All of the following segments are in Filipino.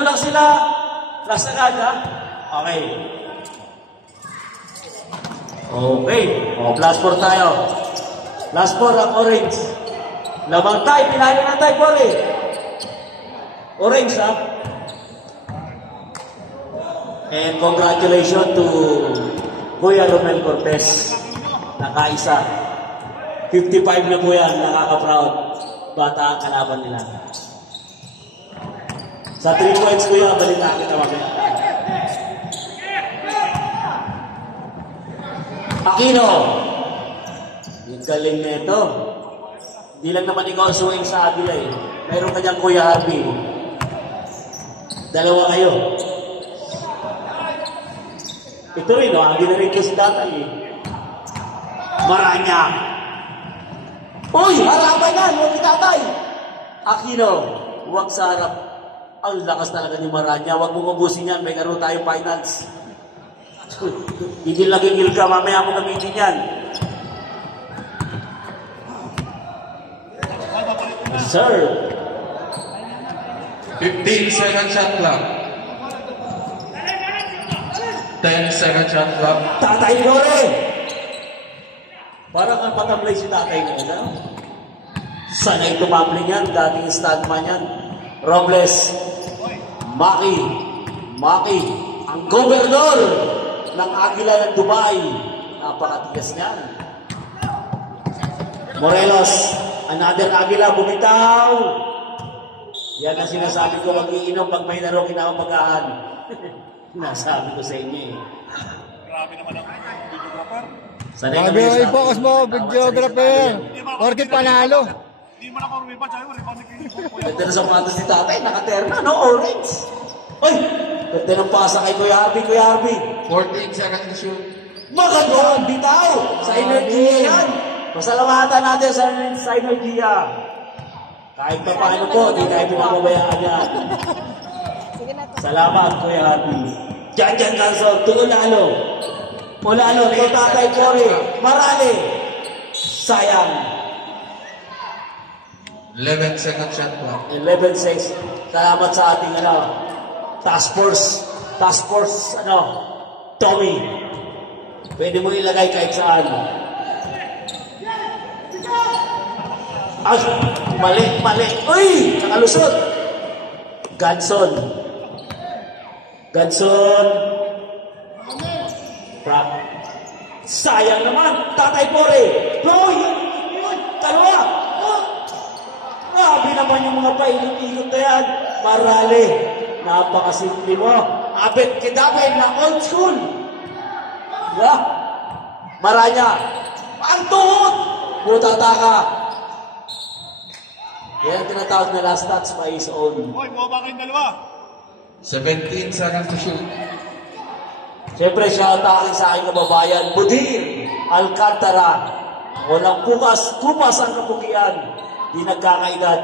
kulang sila. Last agad, ha? Okay. Okay. O, plus 4 tayo. Last 4 ang orange. Lamang tayo, pinali na tayo, pare. Orange, ha? And congratulations to Kuya Romel Cortez. Nakaisa. 55 na po yan, nakaka-proud. Bata ang kalaban nila. Sa 3 points, Kuya, balita kita mamaya. Aquino. Yung galing na ito. Hindi lang naman ikaw swing sa Avila eh. Mayroon kanyang Kuya Harvey. Dalawa kayo. Ito rin, no? Avila rin ko si Tatay eh. Maranya. Uy! Harapan yan! Huwag ni Tatay! Aquino, huwag sa harap. Ang lakas talaga ni Maranya. Huwag mong ubusin yan. May karoon tayo finals. Hindi laging ilka. Mamaya mo gamitin yan. Sir. 15-second shot clock. 10-second shot clock. Tatay Lore! Parang ang patablay si Tatay Lore. Sanay tumambling yan. Dating stuntman yan. Robles. Maki. Ang gobernador ng Agila ng Dubai. Napakatigas niyan. Morelos. Another Agila, bumitaw. Yan ang sinasabi ko, mag-iinom pag may laro kinakapagahan. Nasabi ko sa inyo eh. Grabe naman ang videographer. Grabe, i-focus mo, videographer. Porkit panalo. Hindi mo na ako rumiba, tsaka yung rebound ni Ganda na sapatos ni Tatay, nakaterna, no? Orange. Uy! Ganda ng pasa kay Kuya Harvey. 14 seconds to shoot. Magandang bitaw! Sa energy yan! Pasalamatan natin sa enerhiya. Kahit pa paano po, di tayo pinababayaan yan. Salamat, Kuya Harvey. Diyan, Kanso, Ulalo. Ito Tatay Cory. Marali. Sayang. 11 second shot clock. 11-6. Salamat sa ating, task force, Tommy. Pwede mo ilagay kahit saan. Mali. Uy! Nakalusot. Ganson. Prop. Sayang naman. Tatay Pore. Uy! Dalawa. Grabe naman yung mga paikot-ikot na yan. Marali. Napakasimple mo. Abet Kedabay na old school. Maranya. Ang tuhod. Butata ka. Yan ang tinatawag na last touch by his own. Hoy, buwa kayong dalawa. 17 seconds to shoot. Siyempre, shout out sa aking kababayan, Budir Alcantara. Walang kupas ang kapugian. Di nagkakaedad.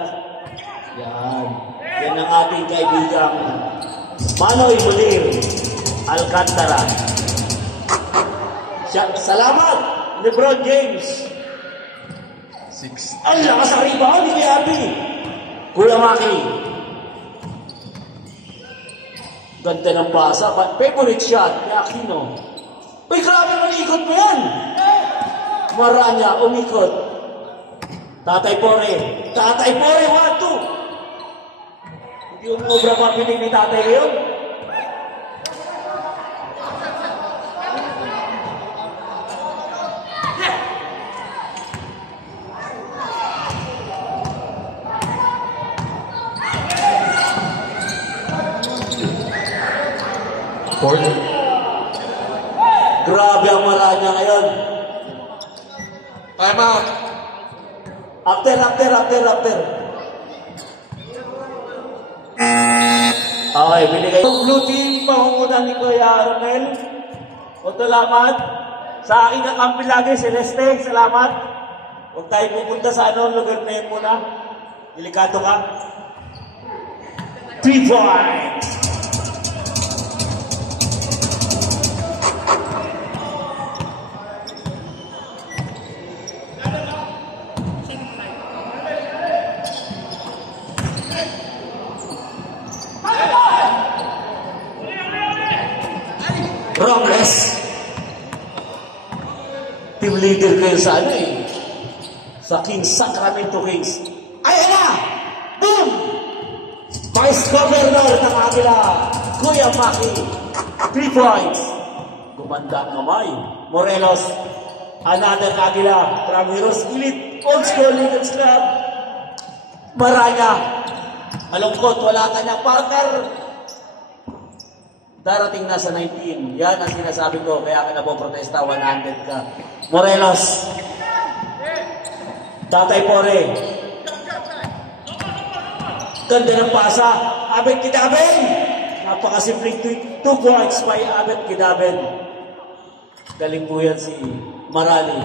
Yan ang ating kaibigang Manoy Budir Alcantara. Salamat, LeBron James. 6. Ang lakas ang rebound, hindi happy. Kuya Maki. Ganda ng basa. Favorite shot ni Aquino. Uy, grabe ang ikot mo yan. Maranya, umikot. Tatay Pore, 1-2. Hindi umubra mapinig ni Tatay ngayon. Grabe ang Maranya ngayon. Time out. After. Okay, binigay. Blue team, pangungunan ni Kuya Romel. Salamat. Sa aking kakampi lagi, Celeste, salamat. Huwag tayo pupunta sa lugar na yun muna. Delikado ka. 3 points. Robles. Team leader kayo sa ano eh. Sa Kings, Sacramento Kings. Ayan na! Boom! Vice Governor ng Agila, Kuya Maki. 3 points. Gumanda ang kamay. Morelos. Another Agila from Heroes Elite Old School Eagles Club. Maranya. Malungkot, wala ka niyang partner. Darating na sa 19. Yan ang sinasabi ko, kaya ka na po protesta, 100 ka. Morelos. Tatay Pore. Ganda ng pasa. Abet Kidaben. Napakasimpleng 2 points by Abet Kidaben. Galing po yan si Marali.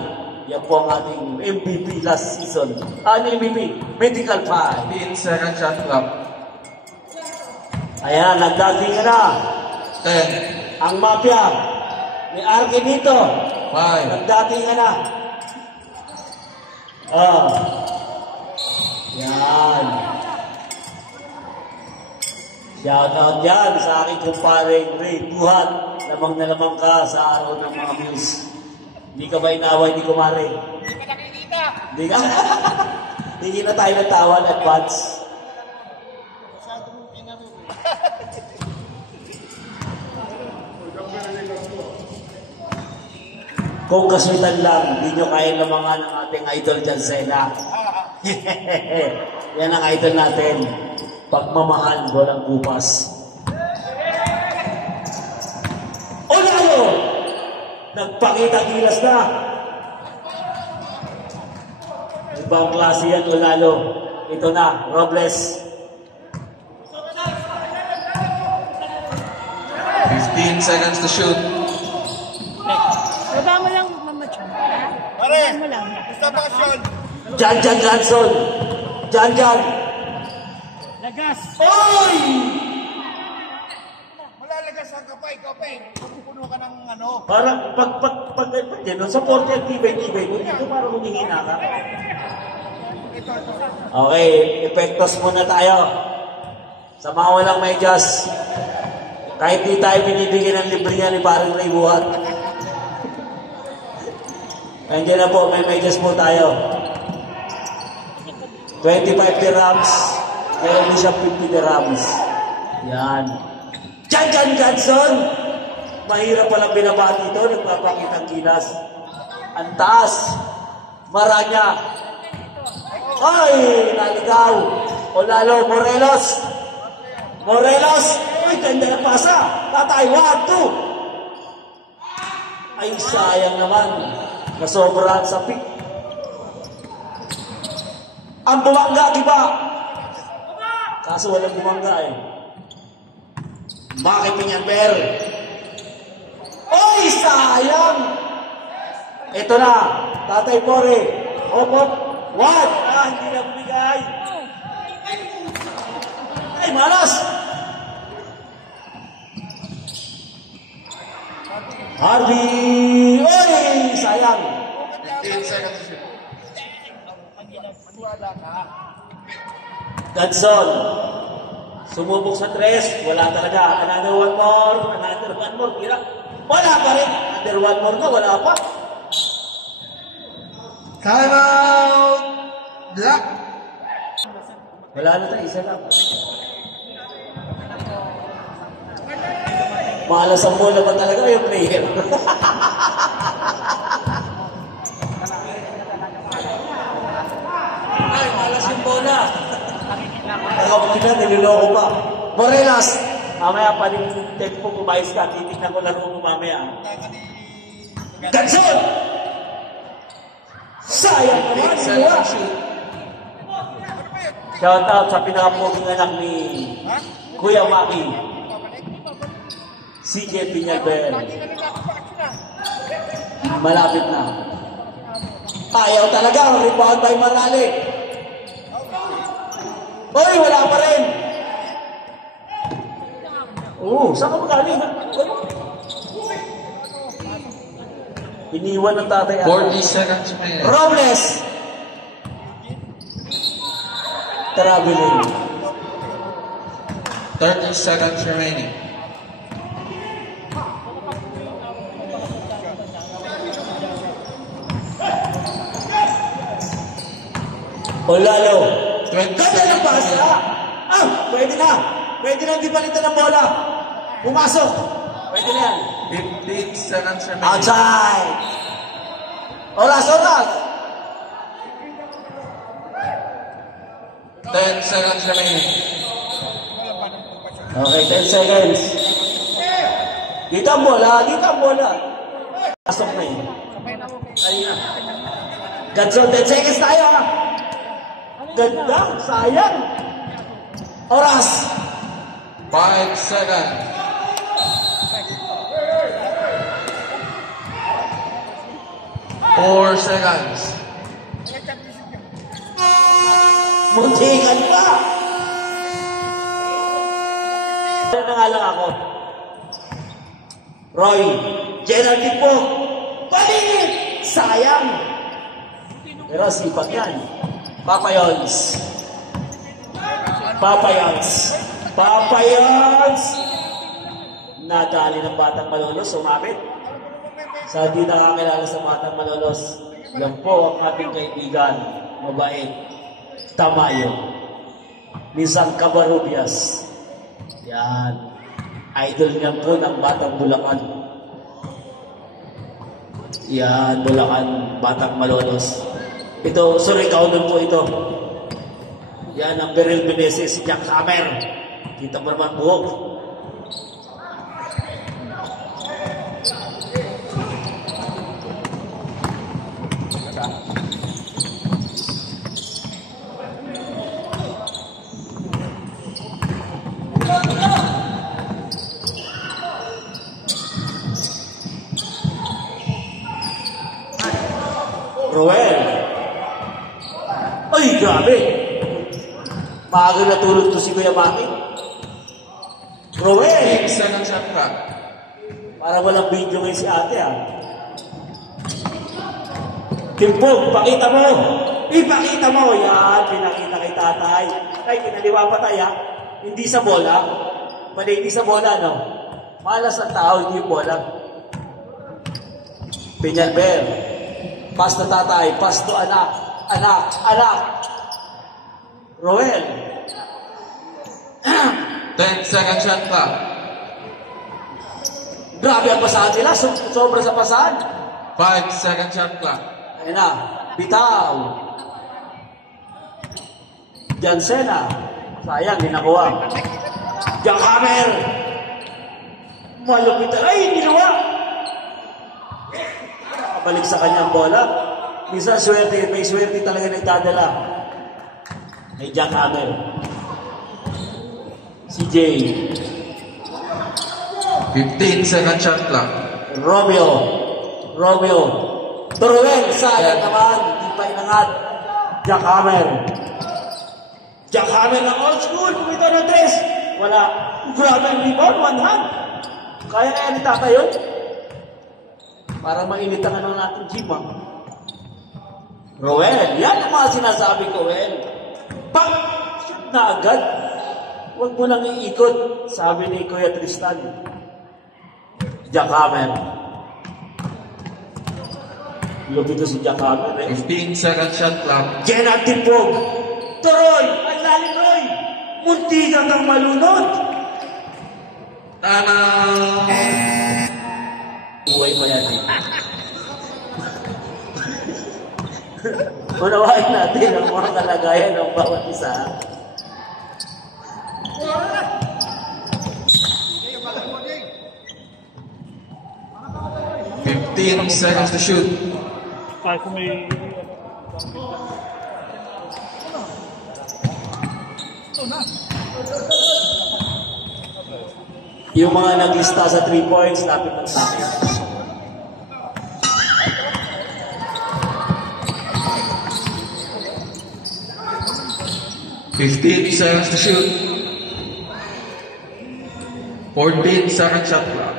Yan po ang ating MVP last season. Ano MVP? Medical Pie. 15 second shot clock. Ayan, nagdating na. 10, Ang mafia ni Arke dito. 5, Nagdating na. Yan. Shout out yan sa aking kumparing Ray Buhat. Lamang na lamang ka sa araw ng mga views. Hindi ka ba inaway ni kumare? Hindi ka nakikita. Hindi ka. Hindi na tayo natawan advance. Kung kasutan lang, hindi nyo kaya lamangan ang ating idol dyan sa ina. Yan ang idol natin. Pagmamahal, walang bupas. O lalo! Nagpakita gilas na. Ibang klase yan, o lalo. Ito na, Robles. 15 seconds to shoot. Baba mo lang, Mama Chon. Pare, Baba mo lang. stop action. Jan Johnson. Jan. Lagas. Oy! Malalagas ang kapay. Pupuno ka ng ano. Parang pag yan, sa 40 at tibay, ito parang humihina ka. Okay, epektos muna tayo. Sa mga walang medyas, kahit di tayo binibigyan ng libre niya ni Paring Ray Buhat. Nandiyan na po, may medyas po tayo. 25 dirhams, meron din siya 50 dirhams. Yan. Jan Johnson! Mahirap palang binabati ito, nagpapakitang kilas. Ang taas. Maranya. Ay, naligaw. O lalo, Morelos. Uy, ganda na pasa. Tatay, 1, 2. Ay, sayang naman. Nasobrahan sa pick. Ang bumangga, di ba? Kaso walang bumangga eh. Bakit Piñanber? Oy, sayang! Ito na, Tatay Pore. Hop. 1. Hindi na bumigay. Ay, malas! Harvey! Oy, sayang! 15 seconds to shoot. Godson. Sumubok sa 3. Wala talaga. Another one more. Tira. Wala pa rin. Another one more na. Wala pa. Time out! Black. Wala na tayo. Isa lang. Malas ang bola ba talaga yung player? Ay, malas yung bola. Nakapagin na, niloloko pa. Morelos, mamaya pa rin tempo pumayos ka. Titignan ko laro mo mamaya. Ganson! Sayang naman, 8 seconds inuwa. to shoot. Shout out sa pinakapuging anak ni Kuya Maki. CJ Piñalber. Malapit na. Ayaw talaga. Rebound by Marali. Oy, wala pa rin. Saan ka magaling? Iniwan ng tatay. 40 seconds remaining. Robles. Traveling. 30 seconds remaining. O lalo. 20 Ganda ng pasa. Pwede na. Pwede na hindi palitan ng bola. Pumasok. Pwede na yan. 15 seconds remaining. Outside. Oras. 10 seconds remaining. Okay, 10 seconds. Dito ang bola. Pasok na yun. Ayun na. Ganso, 10 seconds tayo ha. Ganda, sayang. Oras. 5 seconds. 4 seconds. Muntingan pa. Ano na nga lang ako? Roy, Geraldine po. Balik! Sayang. Pero sipag yan. Papayons. Nadali ng Batang Malolos, sumapit. Sa di nakakilala sa Batang Malolos, yan po ang ating kaibigan, mabait, Tamayo. Nisang Cabarubias. Yan. Idol niyan po ng Batang Bulacan. Yan, Bulacan, Batang Malolos. Ito, Surigao nun po ito. Yan ang Beryl Meneses, si Jack Hammer. Kita mo naman buhok. Roel. Ay, grabe. Maaga natulog to si Kuya Maki. Roel. 8 seconds shot clock. Para walang video ngayon si ate Timpog, pakita mo. Ipakita mo. Yan, pinakita kay tatay. Ay, kinaliwa pa tayo Hindi sa bola. Mali, hindi sa bola, no? Malas ang tao, hindi yung bola. Peñalver. Pass to tatay, pass to anak. Roel. 10 seconds shot clock. Grabe ang pasahan nila, sobra sa pasahan. 5 seconds shot clock. Ayun na, bitaw. Jansena. Sayang, dinakuha. Jack Hammer. Malupit. Ay, ginawa. Balik sa kanyang bola. Minsan swerte, may swerte talaga nagdadala. May Jack Hammer. Si Jay. 15 seconds shot clock. Romeo. Turuel, sayang naman. Hindi pa inangat. Jack Hammer ng old school. Pumito ng 3. Wala. Grabe ang rebound. One hand. Kaya ni Tata yun? Para mainit ang ano natin, gym, Roel, yan ang mga sinasabi ko, Roel. Shoot na agad. Huwag mo lang iikot, sabi ni Kuya Tristan. Jack Hammer. Lupit ito si Jack Hammer, 15 seconds shot clock. Gerald Timpog. Roy, ang lalim, Roy. Muntikan kang malunod. Buhay pa yan Unawain natin ang mga kalagayan ng bawat isa. $15 seconds to shoot. Kahit kung may... Yung mga naglista sa 3 points, lapit lang sa akin. $15 seconds to shoot. 14 seconds shot clock.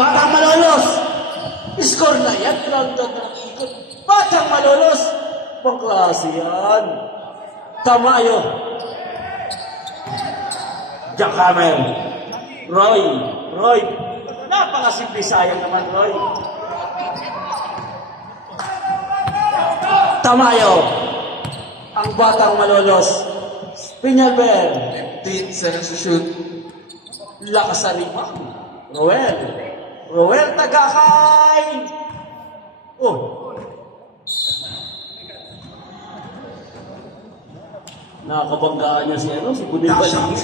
Batang Malolos! Score na yan, grounded ng ikot. Batang Malolos! Pangklase yan. Tamayo. Jack Hammer. Roy. Napakasimple, sayang naman, Roy. Tamayo. Ang batang malolos. Pinyalber. 15 seconds to shoot. Lakas sa rebound. Roel. Roel Tagakay. Oh. Nakakabanggaan niya si Budil Baligis.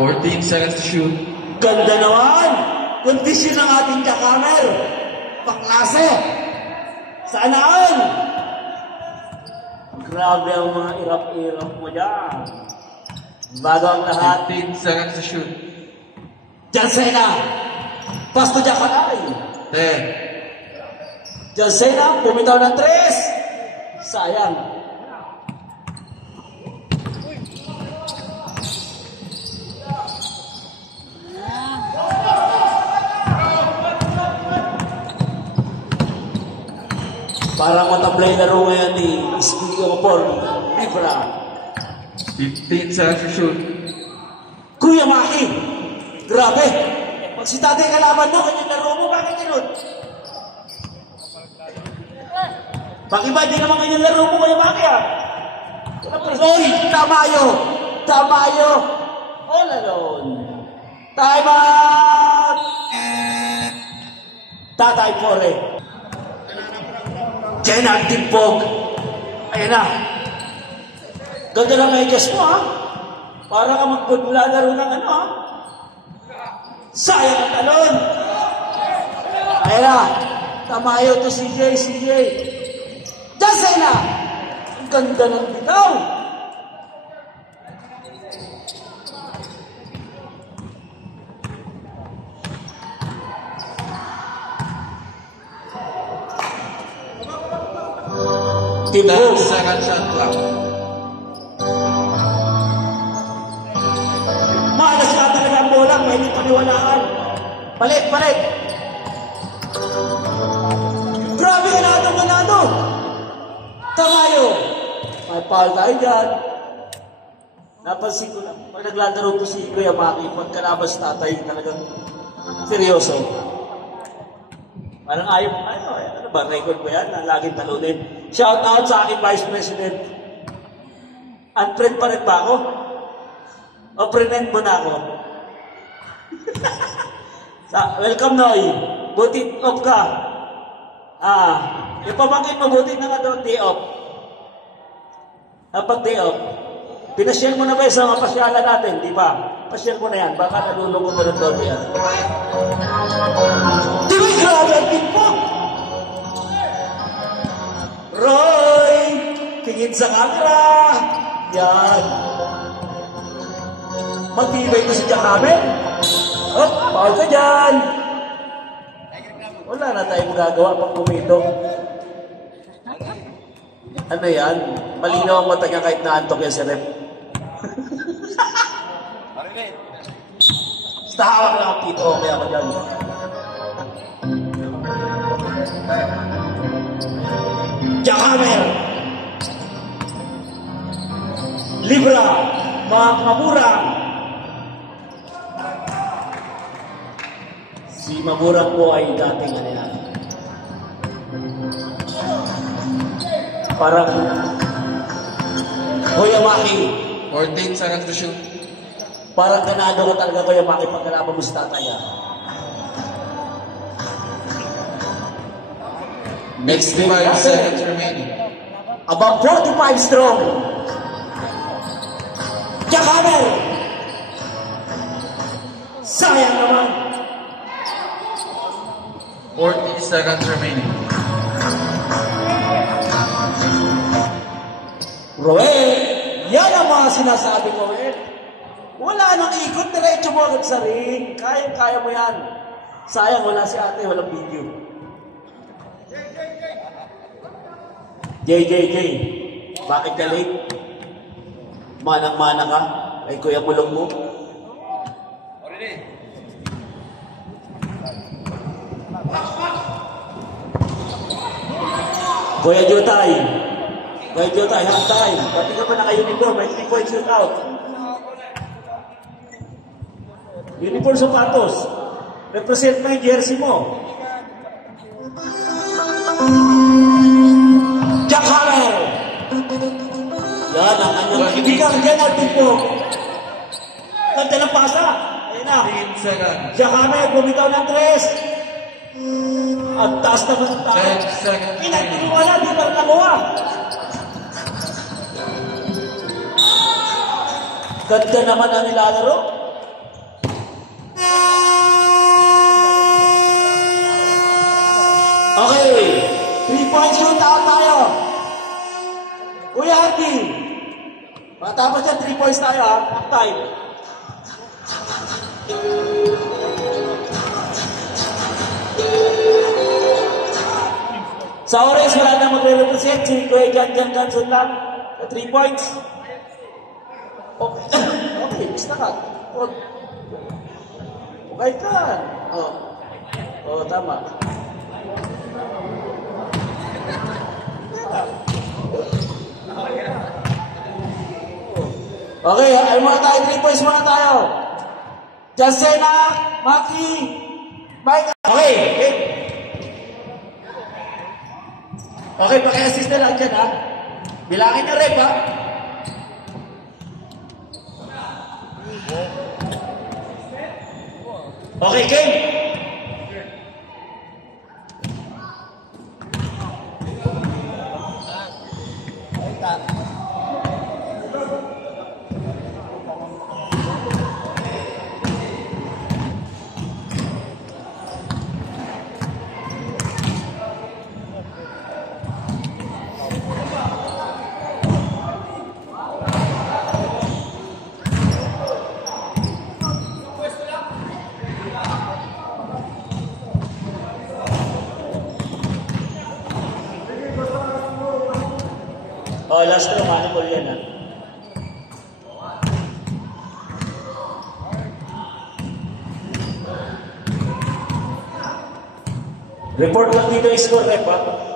Fourteen seconds to shoot. Ganda naman! Kondisyon ng ating kakamer. Paklase. Sanaan! Grabe ang mga irap-irap mo dyan. Bago ang lahat. 15 seconds to shoot. Jansena! Pasto Jakanay! 10. Jansena, pumitaw ng 3. Sayang. Parang matablay laro ngayon ni Ispigo Paul Libra. 15 seconds to shoot. Kuya Maki, grabe. Pag si tatay kalaban mo, kanyang laro mo, bakit ganun? Bakit ba di naman kanyang laro mo, Kuya Maki, ha? Oy, Tamayo! Tamayo! All alone. Time out! Tatay Pore. Jenna Timpog. Ayan na. Ganda na may guess mo, ha? Para ka maglalaro ng ano, ha? Sayang ang talon. Ayan na. Tamayo to CJ. Jasena. Ang ganda ng bitaw. Ten Timpog. second shot clock. Malas ka talaga ang bola, pwede paniwalaan. Palit. Grabe ganado. Tamayo. May foul tayo dyan. Napansin ko na, pag naglalaro po si Kuya Maki, pagkalabas tatay, talagang seryoso. Parang ano ba, record ba yan na laging talunin? Shout out sa aking Vice President. Unfriend pa rin ba ako? O friend mo na ako? Welcome, Noy. Buti off ka. Yung pamangkin mo, buti na nga daw day off. Pag day off, pinasyal mo na ba sa mga pasyalan natin, di ba? Pasyal mo na yan, baka nalulungkot mo ng doon yan. Di ba grabe ang tipo? Roy, tingin sa camera. Yan. Matibay ko si Jakamen. Paul ka dyan. Wala na tayong magagawa pag pumitong. Ano yan? Malinaw ang mata niya kahit naantok yan si Rep. Basta hawak lang ang pito. Okay ako dyan. Jakamen. Libra. Mamurang. Si Mamurang po ay dating ano yan. Parang Kuya Maki. 14 seconds to shoot. Parang ganado ko talaga Kuya Maki pagkalaban mo si tatay. Next 5 seconds remaining. About 45 strong. Jakamer. Sayang naman. 40 seconds remaining. Roel, yan ang mga sinasabi ko, Wala nang ikot, diretso mo agad sa ring. Kaya mo yan. Sayang, wala si ate, walang video. JJJ, bakit ka late? Manang-mana ka? Kay Kuya Mulong mo? Kuya Jutay. Kuya Jutay, half time. Pati ka pa naka-uniform, may 3-point shootout. Uniform sapatos. Represent mo yung jersey mo. Jack Hammer. Yan ang kanyang kaibigan. Yan ang tumpo. Ganda ng pasa. Ayan na. 15 seconds. Jack Hammer, bumitaw ng 3. At taas naman ang taas. 10 seconds. Pinagtiniwala, di ba nakuha? Ganda naman ang nilalaro. Okay, 3-point shootout tayo. Kuya Hardy, matapos yan, 3 points tayo ha, half time. Sa oras, wala na magre-represent, si Kuya Jan Johnson lang, 3 points. Okay, okay, basta ka. Okay ka. Oh, tama. Okay, ay muna tayo, 3 points muna tayo. Jacena, Maki, Mike. Okay, okay. Okay, paki-assist na lang dyan ha. Bilangin na rep ha. Okay, game. Oh, last row, ano po yan ha? Report lang dito yung score rep ha?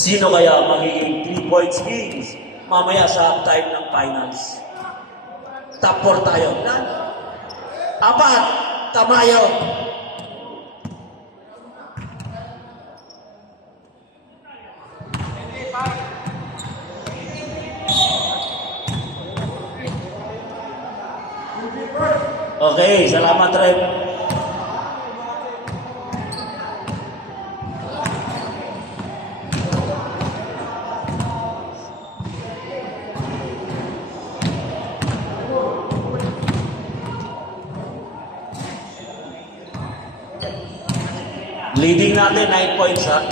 Sino kaya magiging 3 points kings mamaya sa time ng finals? Top 4 tayo. 4, Tamayo. Okay, salamat Rep. Leading natin 9 points ha.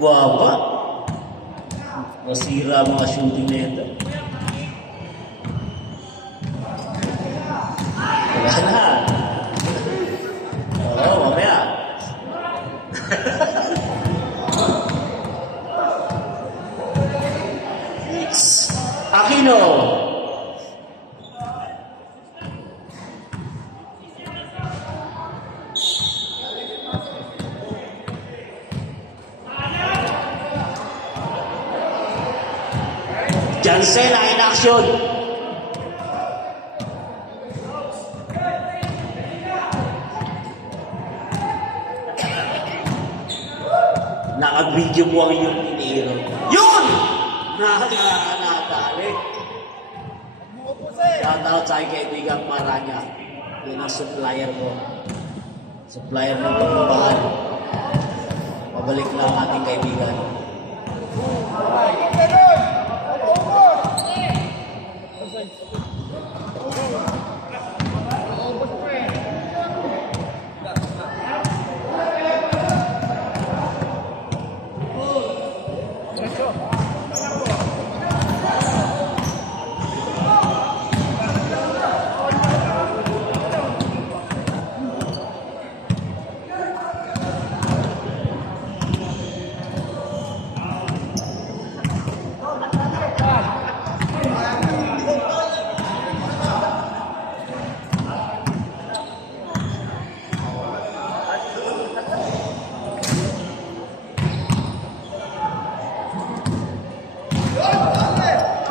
Waba. Masira mga shooting na ito. Wala na. Oo. Aquino. Jansena in action. Naka-video po ang inyong iniiro. Yun! Nakadali. Shout out sa aking kaibigang Maranya. Yun ang supplier ko. Supplier ng pagmamahal. Pabalik lang ang ating kaibigan.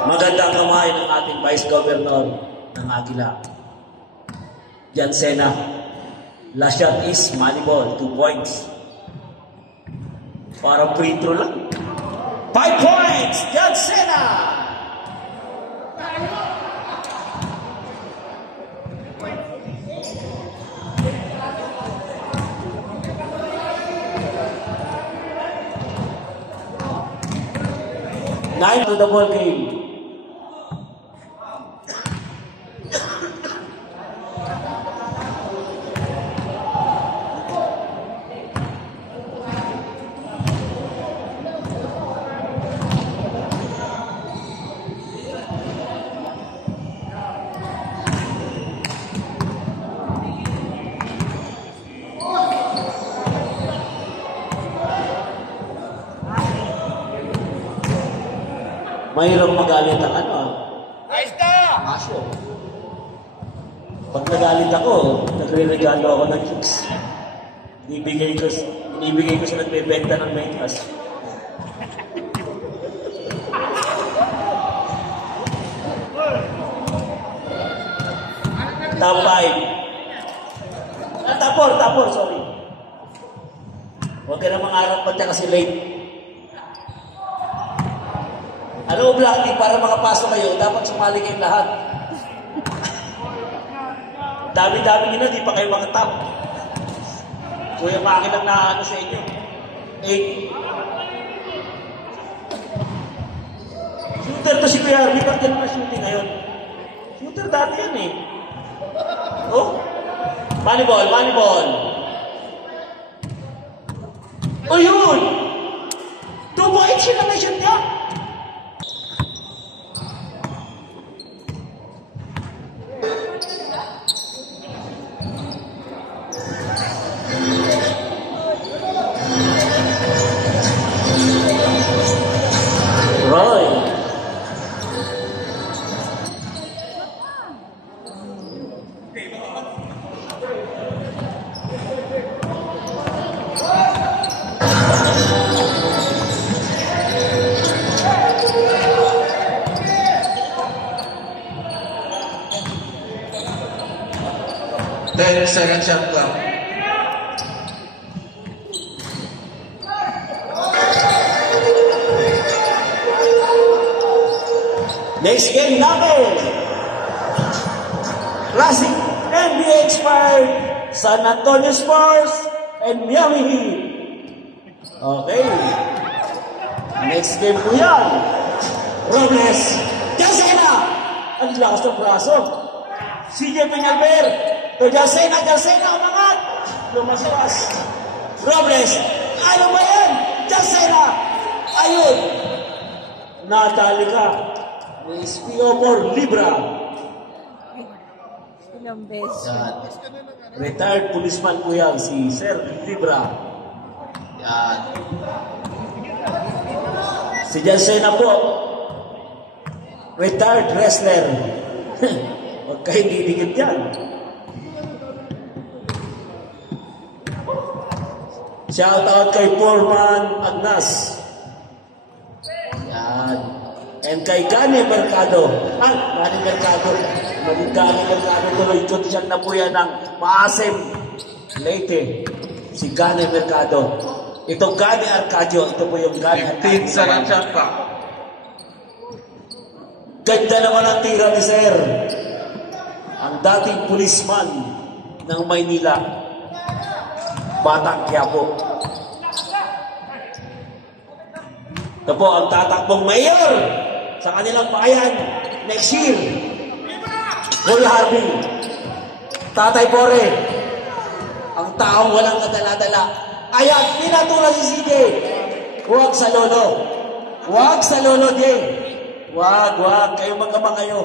Magandang kamay ng ating Vice Governor ng Aguila. Jansena. Last shot is money ball, 2 points. Parang free throw lang. 5 points, Jansena! Nine to the ball game. Mahirap magalit ang ano. Ayos na! Asyo. Pag nagalit ako, nagre-regalo ako ng chicks. Inibigay ko sa nagbebenta ng metas. Top 5. Tapor, sorry. Huwag ka na mangarap pa kasi late. Ano, Black Tea, para makapasok kayo, dapat sumali kayong lahat. Dami-dami nyo na, di pa kayo makatap. Kuya Maki lang na ano sa inyo. 8. Shooter to si Kuya Harvey, bakit naman shooting ngayon? Shooter dati yan eh. Oh? Money ball. Oh yun! 2 points yun ang nation niya. Roy. Second shot clock. Next game natin. Classic NBA expired San Antonio Spurs and Miami Heat. Okay. Next game po yan. Robles. Jansena. Ang lakas ng braso. CJ Peñalver. Jansena, umangat. Lumaswas. Robles. Ano ba yan? Jansena. Ayun. Nadali ka. SPO for Libra. Ilang beses. Yan. Retired policeman po yan, si Sir Libra. Yan. Si Jansena po. retired wrestler. Huwag kayo didikit yan. Shout out kay Foreman Agnas. Yan. And kay Gani Mercado. Gani Mercado. Gani Mercado tuloy. Judicial na po yan ng Maasim Leyte. Si Gani Mercado. Ito Gani Arcadio. Ito po yung Gani 15 Arcadio. second shot clock. Ganda naman ang tira ni Sir. Ang dating policeman ng Maynila. Batang Quiapo. Ito po ang tatakbong mayor sa kanilang bayan next year. Kuya Harvey. Tatay Pore. Ang taong walang kadala-dala. Ayan, pinatulan si CJ. Huwag sa lolo. Huwag sa lolo, Jay. Huwag. Kayo mag-ama kayo.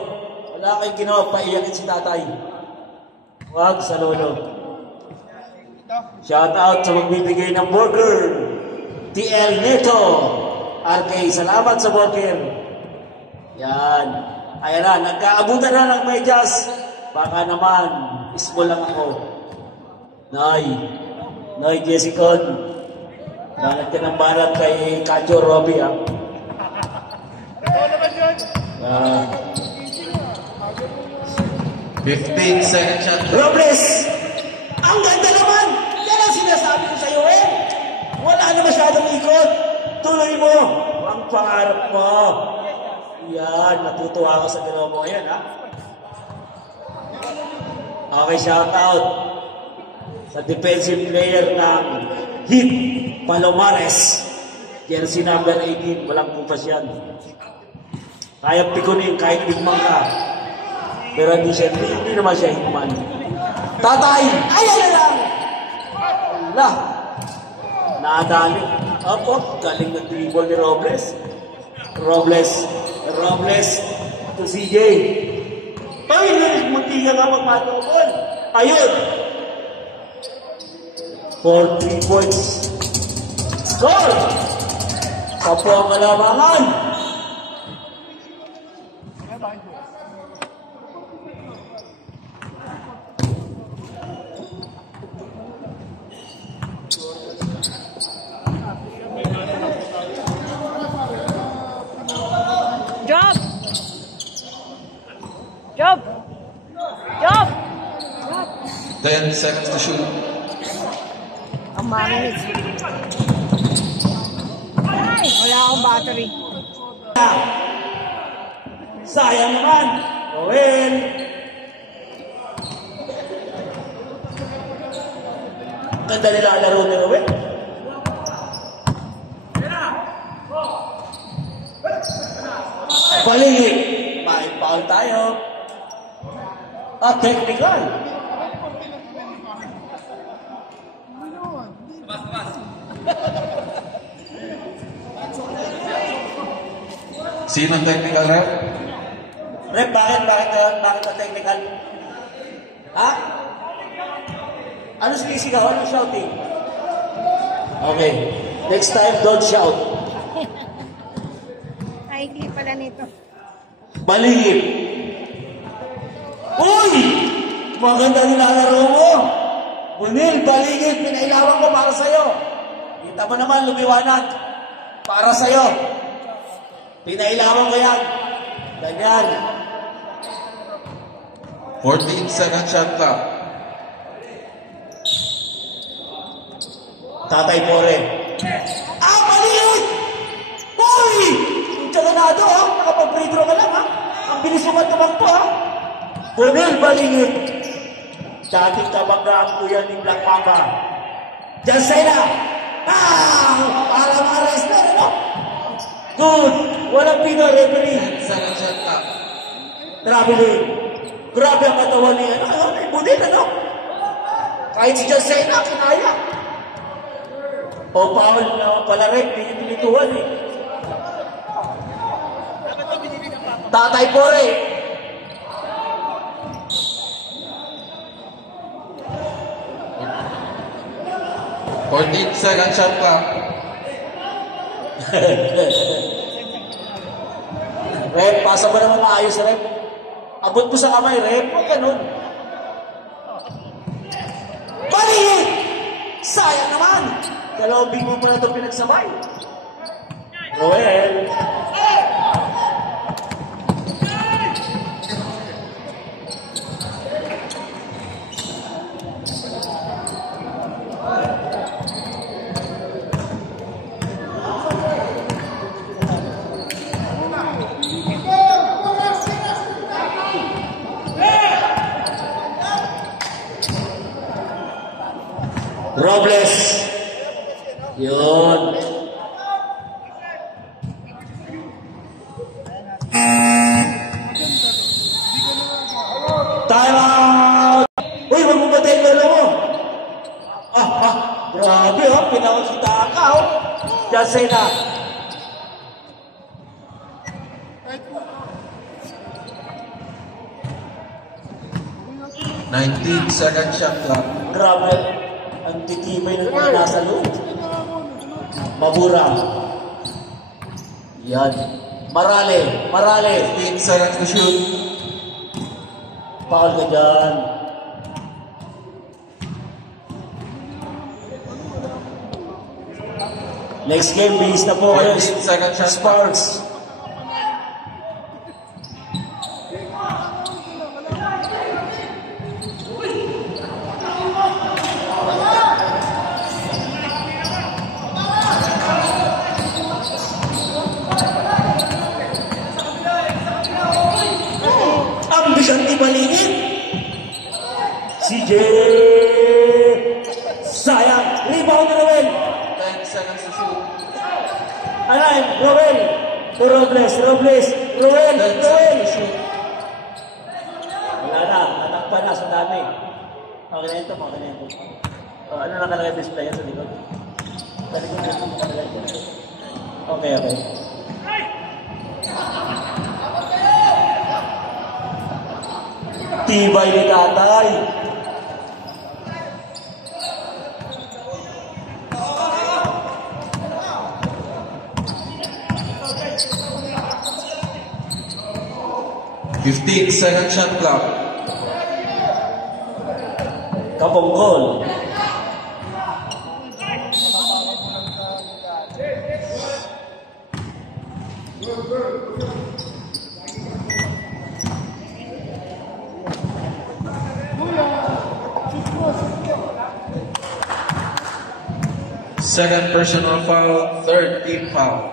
Wala kayong ginawa, paiyakin si tatay. Huwag sa lolo. Shout out sa magbibigay ng burger. TL Neto. RK, salamat sa burger. Yan. Ayan na, nagkaabutan na ng medyas. Baka naman, ismo lang ako. Noy, Jessicon. Dalat ka ng balat kay Kajo Robbie, ha? Ito naman yun. 15 second shot clock. Robles! Ang ganda naman! Yan ang sinasabi ko sa'yo, eh! Wala na masyadong ikot. Tuloy mo ang pangarap mo. Yan, natutuwa ka sa ginawa mo. Ayan, ha? Okay, shout out sa defensive player ng Heat, Palomares. Jersey number 18, walang kumpas yan. Kaya pikunin kahit bigman ka. Pero hindi naman siya hitman. Tatay! Ayan na lang! Wala. Nadali. Up. Galing ng dribble ni Robles. Robles to CJ. Ay, munti ka nga magmatubol. Ayun. 4 3 points. Score! Kapo ang kalamangan. Job! 10 seconds to shoot. Ang marinit. Wala akong battery. Sayang naman. Gawin. Ganda nilalaro ni Rowell. Paligid. May foul tayo. Technical. Sino ang technical rep? Rep, bakit na technical? Ha? Ano sinisigaw? Ano shouting? Okay. Next time, don't shout. Naikli pala nito. Baligid. Uy! Maganda nilalaro mo. Bunil, baligid. Pinailawan ko para sa'yo. Kita mo naman, lumiwanag. Para sa'yo. Pinailawan ko yan. Ganyan. 14 second shot clock. Tatay Pore. Baligid! Uy! Tsaganado, ha? Nakapag-free-throw ka lang, ha? Ang bilis mo tumakbo, ha? Bunil, baligid. Dating kabanggaan ko yan ni Black Mamba. Diyan sa'yo. Parang arrest na, ano? Good. Walang pino, referee. 10 second shot clock. Traveling. Grabe ang katawan niya. Ano? Bunil, ano? Kahit si John Cena, kinaya. O Paul, pala rin, pinituhan eh. Tatay Pore. Fourteen second shot clock. Rep, pasa ba naman maayos, Rep? Abot mo sa kamay, Rep. Huwag ganun. Mali! Sayang naman! Dalawang bingo mo na ito pinagsabay. Roel. Robles. Yun. Time out! Uy, wag mo batay yung lolo mo. Grabe oh, pinakakita ka oh. Diyan say na. Second shot clock. Grabe. Ang titibay na nasa loob. Mabura. Yan. Marale. 15 seconds to shoot. Pakal ka dyan. Next game, bihis na po kayo. 15 seconds shot. Sparks. Bisanti Balingin. CJ. Sayang. Rebound Roel. 10 seconds to shoot. Alain. Roel. To Robles. Roel. 10 seconds to shoot. Wala na. Anak pa na sa dami. Okay na ito. Oh, ano nakalagay display sa likod? Sa likod na ito nakalagay. Okay. Tibay ni tatay. Fifteen second shot clock. Kaponggol. Second personal foul, third team foul.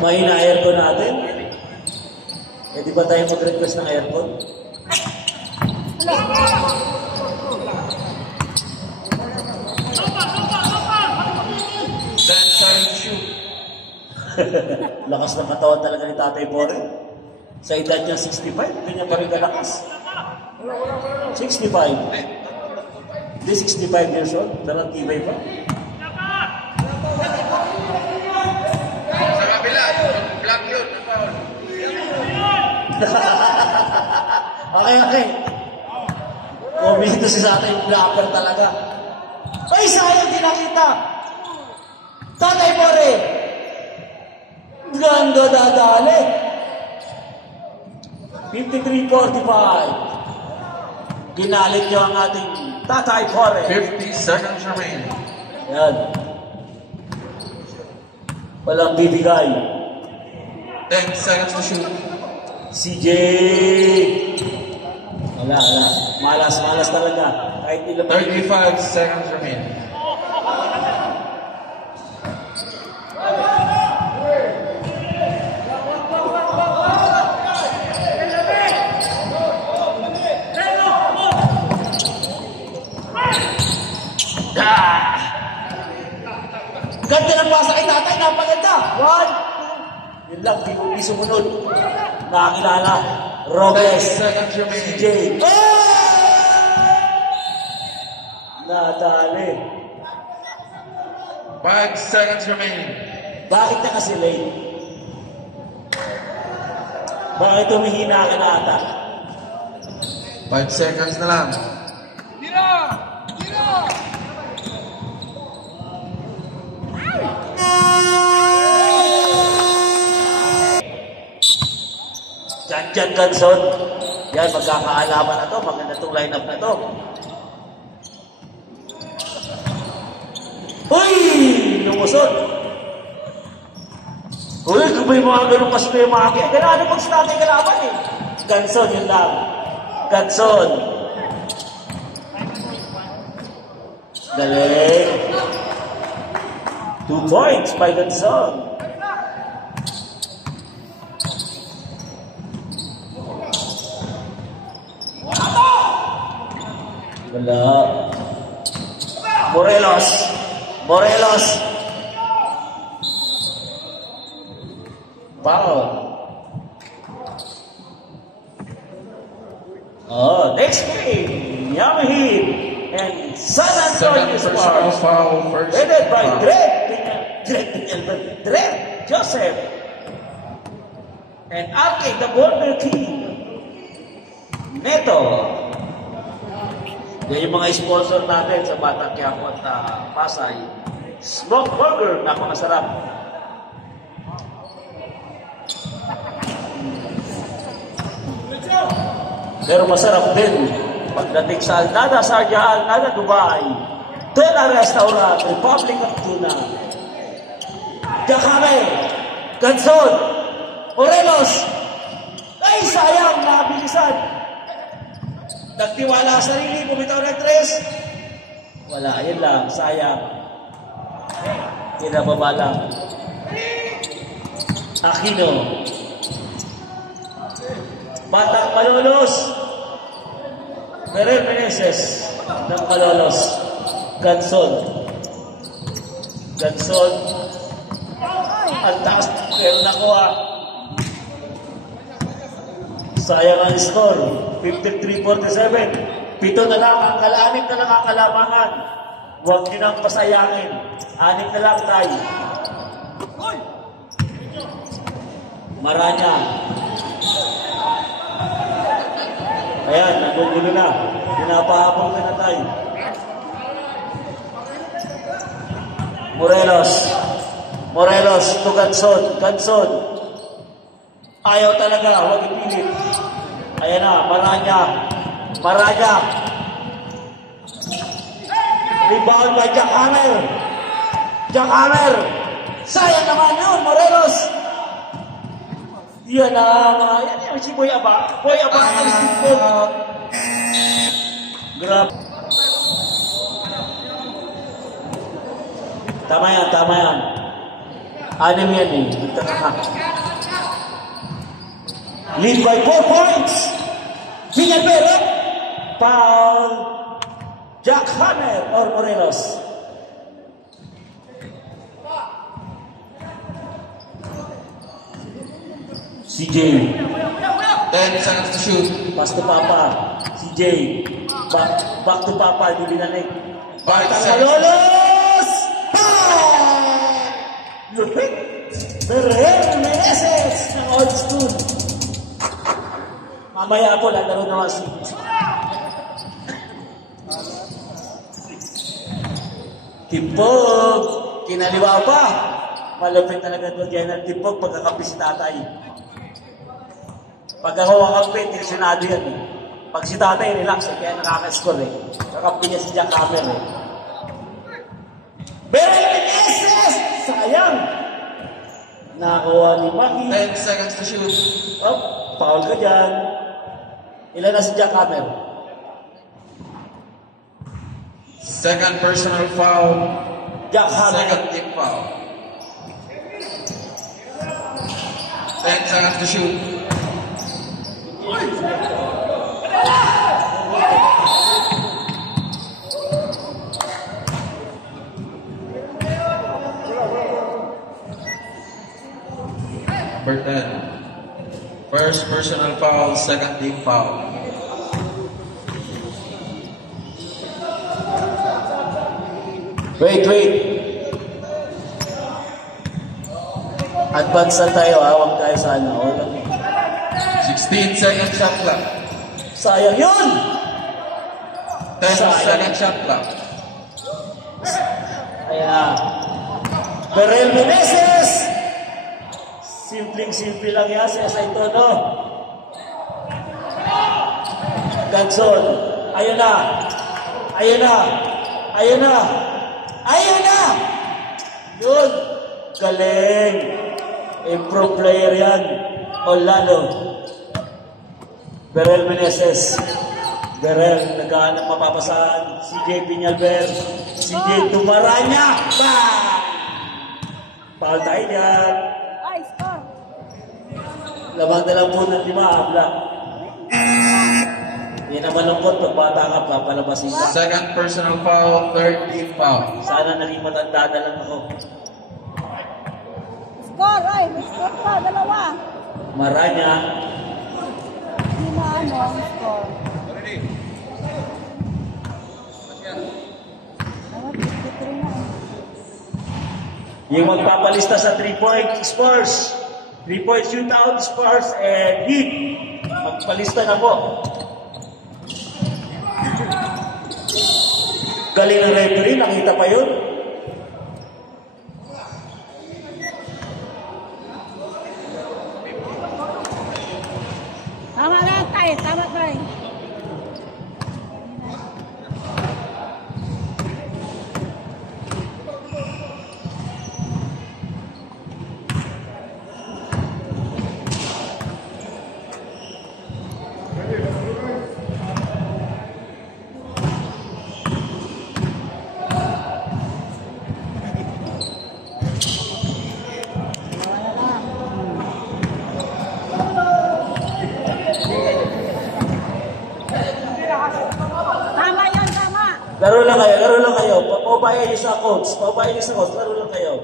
Mahina aircon natin. Eh, di ba tayo mag-request ng aircon? Lakas ng katawan talaga ni Tatay Bore. Sa edad niya 65, ganyan pa rin kalakas. 65. Hindi 65 years old, dalang tibay pa. Sa kabila, black yun. Okay. Kumito si Tatay Blapper talaga. Ay, sayang din nakita. Tatay Bore. Ganda dadali. 53-45. Ginalit niyo ang ating Tatay Bore. 50 seconds remaining. Yan. Walang bibigay. 10 seconds to shoot. CJ. Wala. Malas talaga. Kahit ilang 35 seconds remaining. lang, di sumunod. Nakakilala. Robles. 10 seconds remaining. CJ. Nadali. 5 seconds remaining. Bakit na kasi late? Bakit humihina ka na ata? 5 seconds na lang. Jan Ganson. Yan, magkakaalaman na to. Maganda itong lineup na to. Uy! Lumusot. Uy, kung may mga ganun kasi may mga kaya. Ganaan pag sinabi kalaban eh. Ganson, yun lang. Ganson. Galing. 2 points by Ganson. Wala. Morelos. Foul. Oh, next game. Yamahid and San Antonio Second personal Spurs. foul. First Headed by foul. Dred Joseph. And Arke, the Border King. Neto. Yan yung mga sponsor natin sa Batang Quiapo at Pasay. Smoke burger, napakasarap. Pero masarap din pagdating sa Alnada, Sarja Alnada, Dubai. Tuna Restaurant, Republic of Tuna. Jacame, Ganson, Morelos. Ay, sayang, nabilisan. Nagtiwala sa sarili, bumitaw ng 3. Wala, yun lang, sayang. Kinababa lang. Aquino. Batang Malolos. Merel Meneses ng Malolos. Ganson. Ang taas, pero nakuha. Sayang ang score. 53-47. 7 na lang, ang kalaanip na lang ang kalamangan. Huwag nyo nang pasayangin. 6 na lang tayo. Maranya. Ayan, nagugulo na. Pinapahapon ka na tayo. Morelos to Ganson. Ayaw talaga, huwag ipilit. Ayan na, Maranya. Rebound by Jack Hammer. Sayang naman yun, Morelos. Yan na, yan si Boy Aba. Ang isip. Grab. Tama yan. 6 yan eh. Lead by 4 points. Pinapera. Foul. Jack Hammer or Morelos. CJ. 10 seconds to shoot. Pass to Papa. CJ. Back to Papa. Hindi binanig. 5 Batang seconds. Malolos! Lupit! Berher Meneses ng old school. Mamaya po, lalaro naman si Tipog. Kinaliwa pa. Malupit talaga ito General Tipog pagkakapi si tatay. Pagkakuha kapi, tensionado yan eh. Pag si tatay, relax eh, kaya nakaka-score eh. Kakampi niya si Jack Hammer eh. Berher Meneses! Sayang! Nakakuha ni Maki. 10 seconds to shoot. Oh, foul ka dyan. Ilan na si Jack Hammer? Second personal foul. Jack Hammer. Second team foul. 10 seconds to shoot. Number 10. First personal foul, second team foul. Wait. Advance na tayo ha, huwag tayo sa ano. 16 second shot clock. Sayang yun! 10 Sayang. second shot clock. Ayan. Berel Meneses! Simpleng-simple lang yan sa ito, no? Ganson. Ayun na! Yun! Galing! Improve player yan. Orlando. Berel Meneses. Berel, naghahanap mapapasahan. CJ Piñalver. CJ Tumaranya. Bang! Foul tayo dyan. Ay, score. Lamang na lang po ng 5, habla. Hindi naman lungkot, pag bata ka, papalabasin ka. Second personal foul, third team foul. Sana naging matanda na lang ako. Score, ay, may score pa, 2. Maranya. Hindi na ano ang score. Dapat 53 na. Yung magpapalista sa 3-point Spurs. 3-point shootout, Spurs, and Heat. Magpalista na po. Galing ng referee, nakita pa yun. Tama na tayo, tama tayo. Tama yun, tama. Laro lang kayo. Paubayan niyo sa coach. Laro lang kayo.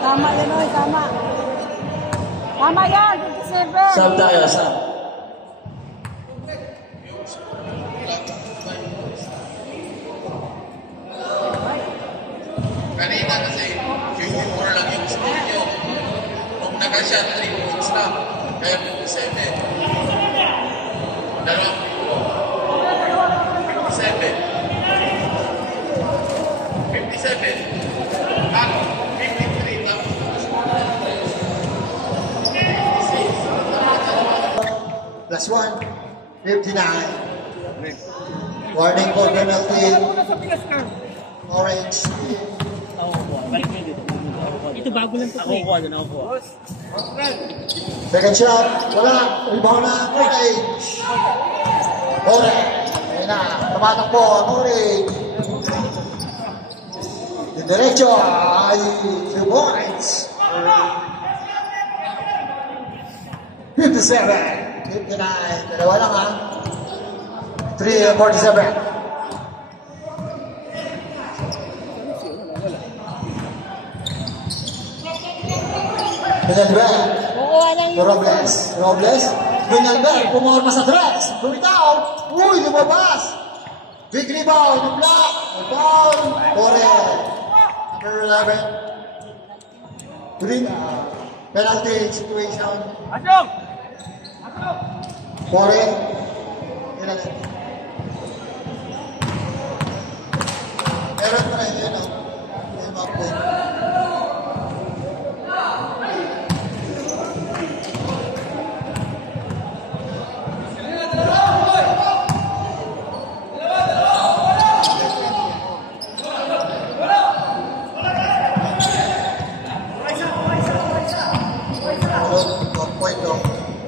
Tama yun, oy, tama. Tama yan, 57. Sab tayo, sab. Kanina kasi, Q4 lang yung score nyo. Nung nag-shot 3 points lang, kaya 57. Dalawang 57. 57. Ako, 53 lang. Plus 1, 59. Warning for penalty. Orange. Ito bago lang ito. Ako. Second shot. Wala. Rebound na. Orange. Orange. Ayun na. Tumatakbo ang orange. Diretso ay 2 points. 57. 59. Dalawa lang ha. 3:47. Pinalber. Kukuha lang yung Robles. Pinalber. Pumorma sa tres. Bumitaw. Uy, lumabas. Big rebound. Yung block. Rebound. Tore. Number 11. Green. Penalty situation. Tore. Yun ang meron pa rin yun. Yung mga point.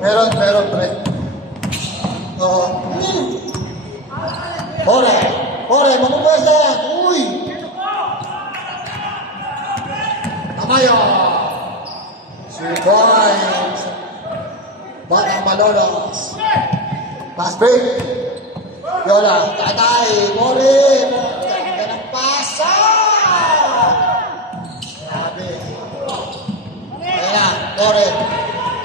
Meron pre. Ore, mamupwesta. Uy! Tamayo. 3 points. Batang Malolos. Pass break. Yola, Tatay, Mori. Ganda ng pasa. Grabe. Ayan na, Mori.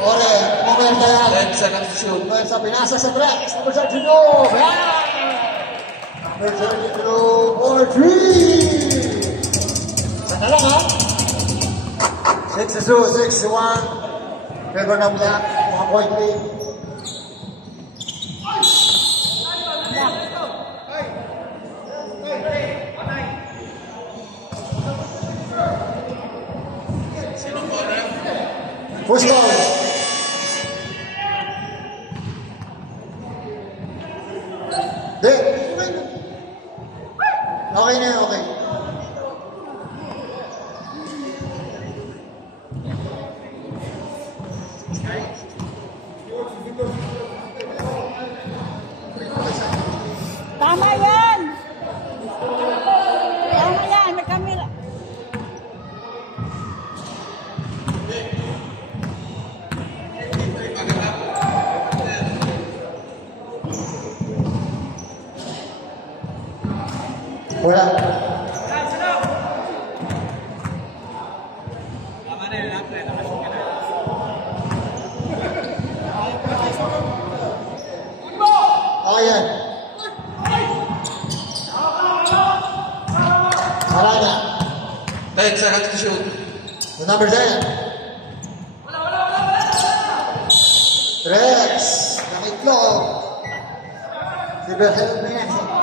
Mori, pumerta yan. 10 seconds to shoot. Pumerta, pinasa sa Drex. Number 32. Yan. Number 32 for 3. Isa na lang ha. 6-2, 6-1. Favor ng Black, 1 point lead. First goal. Di. Okay na, okay. Tama yan! Tama yan, may kamera. Wala. Okay yan. Marana. 10 seconds to shoot. The number 10. Rex. Nakitlog. Si Berhel Meneses.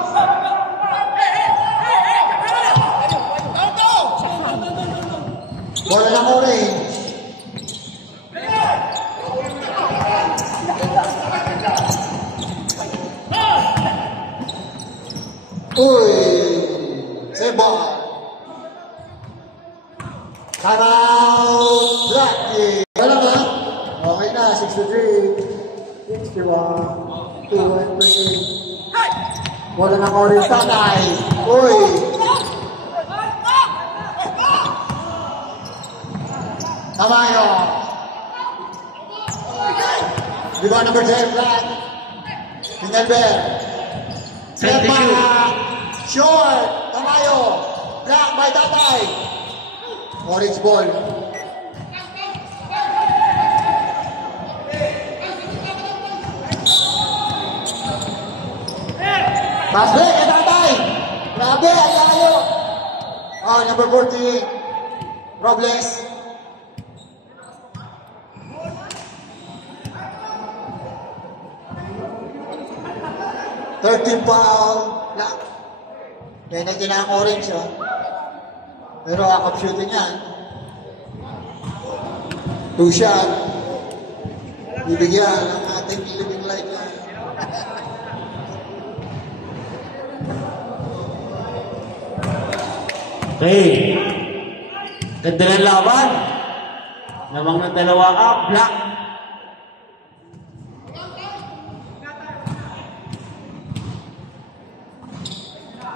Bola ng orange. Uy! Seba! Time out! Blacky! Wala ba? Okay na, 63. 61. 2-1. Bola ng orange. Tatay! Uy! Tamayo! Di ba number 10, Black? Hinelber! Sema! Short! Tamayo! Black by Tatay! Orange ball. Pass break kay Tatay! Grabe, ang layo! Oh, number 40. Robles. Thirteen foul. Kaya nagtinang orange, oh. Pero akap shooting yan. 2 shot. Bibigyan ang ating living light yan. Okay. Ganda ng laban. Namang ng dalawa ka, Black.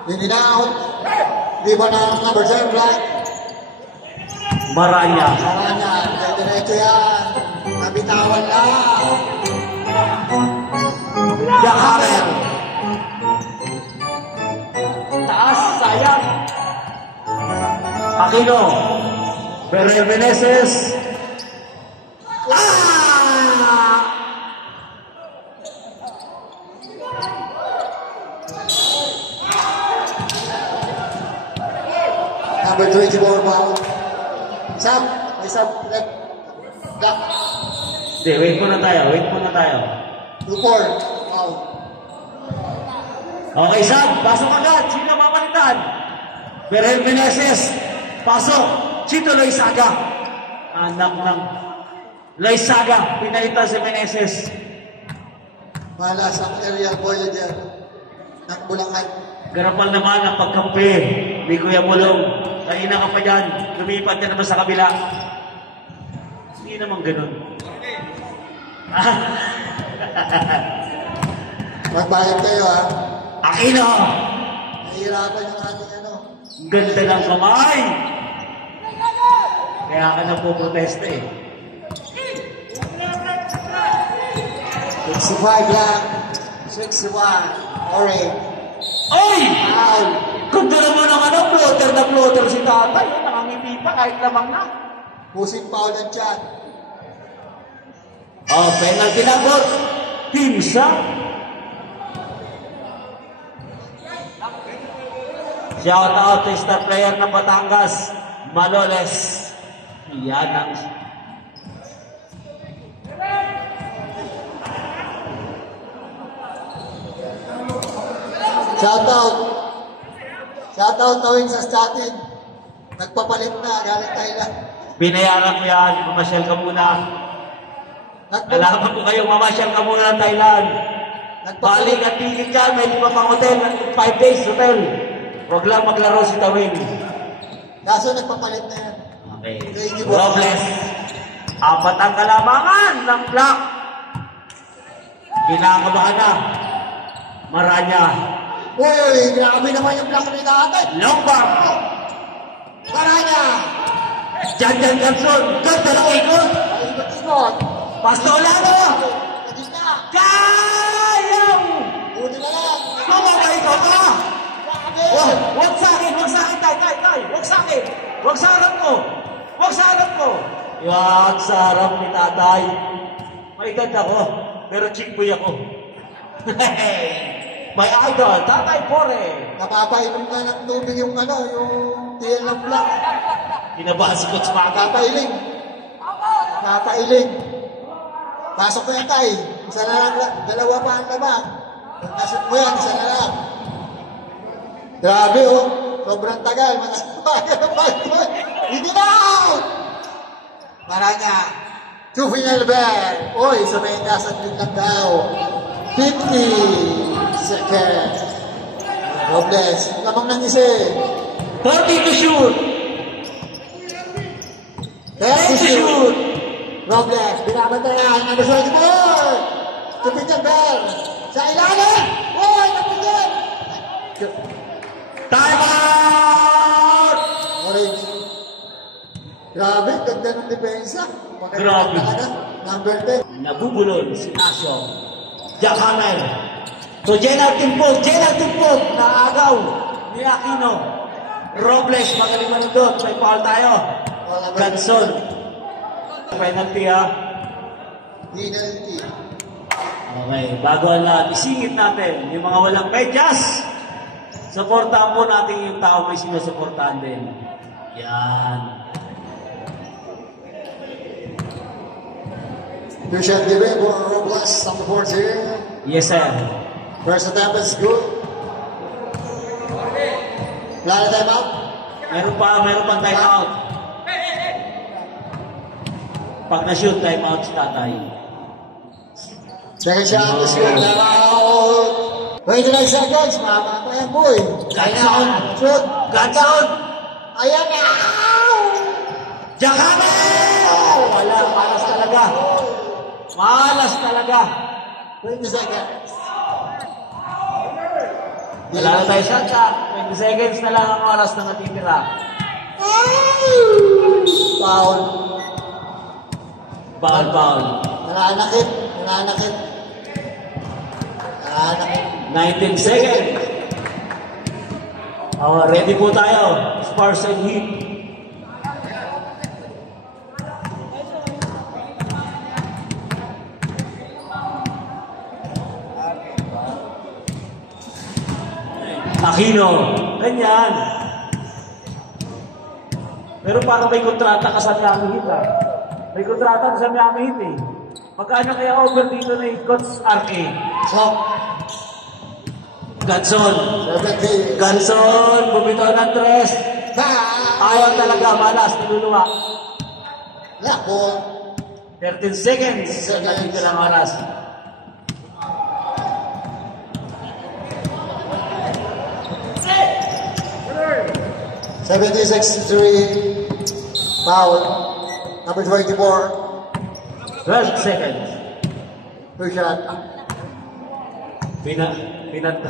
In and out. Di ba na number 10, Black? Maranya. Maranya. Diretso yan. Nabitawan lang. The Hammer. Taas, sayang. Aquino. Pero Meneses. Number 24 foul. Sub. May sub. Left. Black. Hindi, wait muna tayo. 2-4. Foul. Okay, Sam. Pasok agad. Sino mapalitan? Berhel Meneses. Pasok. Chito Loizaga. Anak ng Loizaga. Pinalitan si Meneses. Malas ang area Voyager ng Bulacan. Garapal naman ang pagkampi ni Kuya Bulong. Kanina ka pa dyan. Lumipat ka naman sa kabila. Hindi naman ganun. Magbayad kayo, ha? Aquino! Nahihirapan yung ating ano. Ganda ng kamay! Kaya ka na po protesta eh. 65 lang. 61. Orange. Ay! Foul. Ganda naman ang ano, floater si tatay. Nakangiti pa kahit lamang na. Pusing foul ng Chan. Oh, penalty na bot. Pinsa. Shout out to star player ng Batangas, Maloles. Yan ang... Shoutout. Shoutout tawing sa statin. Nagpapalit na, galing Thailand. Binayaran ko yan, mamasyal ka muna. Alaman ko kayo, mamasyal ka muna ng Thailand. Balik at tigit ka, may 5 pang hotel, 5 days hotel. Huwag lang maglaro si Tawing. Kaso nagpapalit na yan. Okay. Thank you, Robles. 4 ang kalamangan ng block. Kinakabahan na. Maranya. Uy, grabe naman yung block ni tatay. Lombang. Karanya. Jan Ganson. Ganda ng ikot. Ikot-ikot. Pastolano. Kadina. Kayang. Buti na lang. Kumabay ko ka. Grabe. Huwag sa akin, tay. Huwag sa akin. Huwag sa harap ko. Huwag sa harap ko. Yan, sa harap ni tatay. May ganda ko, pero chickboy ako. May idol, Tatay Pore. Napapainom na ng tubig yung yung TL ng block. Kinabahan si Coach Maka. Tatailing. Tatailing. Pasok ko yan tay. Isa na lang, dalawa pa ang labang. Kung nasip mo yan, isa na lang. Grabe oh. Sobrang tagal. Hindi na out! Maranya. To final bell. Uy, sa may kasan din lang daw. 50 seconds. Robles. Lamang ng isa eh. 30 to shoot. 30 to shoot. Robles. Binabantayan. Number 24. To final bell. Sa ilalim. Uy, napigil. Time out! Orange. Grabe, ganda ng depensa. Grabe. Number 10. Nabubulol si Nasyo. Jack Hamel. So, Jenner Timpog, naagaw ni Aquino. Robles, magaling manundot. May foul tayo. Ganson. Penalty ha. Penalty. Okay, bago ang lahat, isingit natin yung mga walang medyas. Supportahan po natin yung tao may sinusuportahan din. Yan. Lucian Guerrero, Robles, number 14. Yes, sir. First attempt is good. Wala na time out? Meron pang time out. Pag na-shoot, time out si tatay. Second shot is good. Time out. 29 seconds. Mama pa yan, boy. Ganson. Shoot. Ganson. Ayan na. Jack Hamel! Wala, malas talaga. Malas talaga. 20 seconds. Wala na tayo shot. 20 seconds na lang ang oras na natitira. Foul. Foul. Nananakit. 19 seconds. Oh, ready po tayo. Spurs and Heat. Aquino. Ganyan. Pero parang may kontrata ka sa Miami Heat ha. May kontrata ka sa Miami Heat eh. Magkano kaya over dito na yung Coach RA? Stop. Ganson. 70. Ganson, bumitaw ng tres. Ayaw talaga, malas, niluluwa. Lako. 13 seconds. Nandito lang oras. $76-3. Foul. Number 24. 12 seconds. Two shot.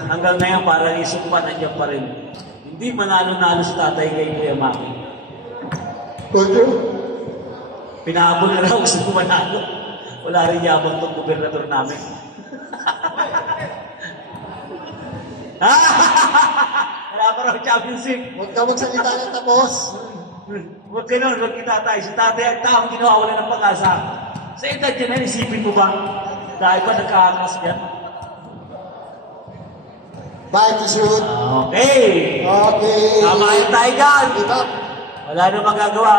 Hanggang ngayon, parang isip pa, nandiyan pa rin. Hindi manalo-nalo si tatay kay Kuya Maki. Kunto. Pinahabol na raw gusto manalo. Wala rin yabang itong gobernador namin. Wala pa raw championship. Huwag ka magsalita ng tapos. Huwag ganun, huwag kita tayo. Si tatay ang taong ginawa, wala ng pag-asa. Sa edad yan, isipin mo ba? Dahil ba nagkakakas yan? Bye to shoot. Okay. Okay. Tama yung tayo dyan. Give up. Wala nang magagawa.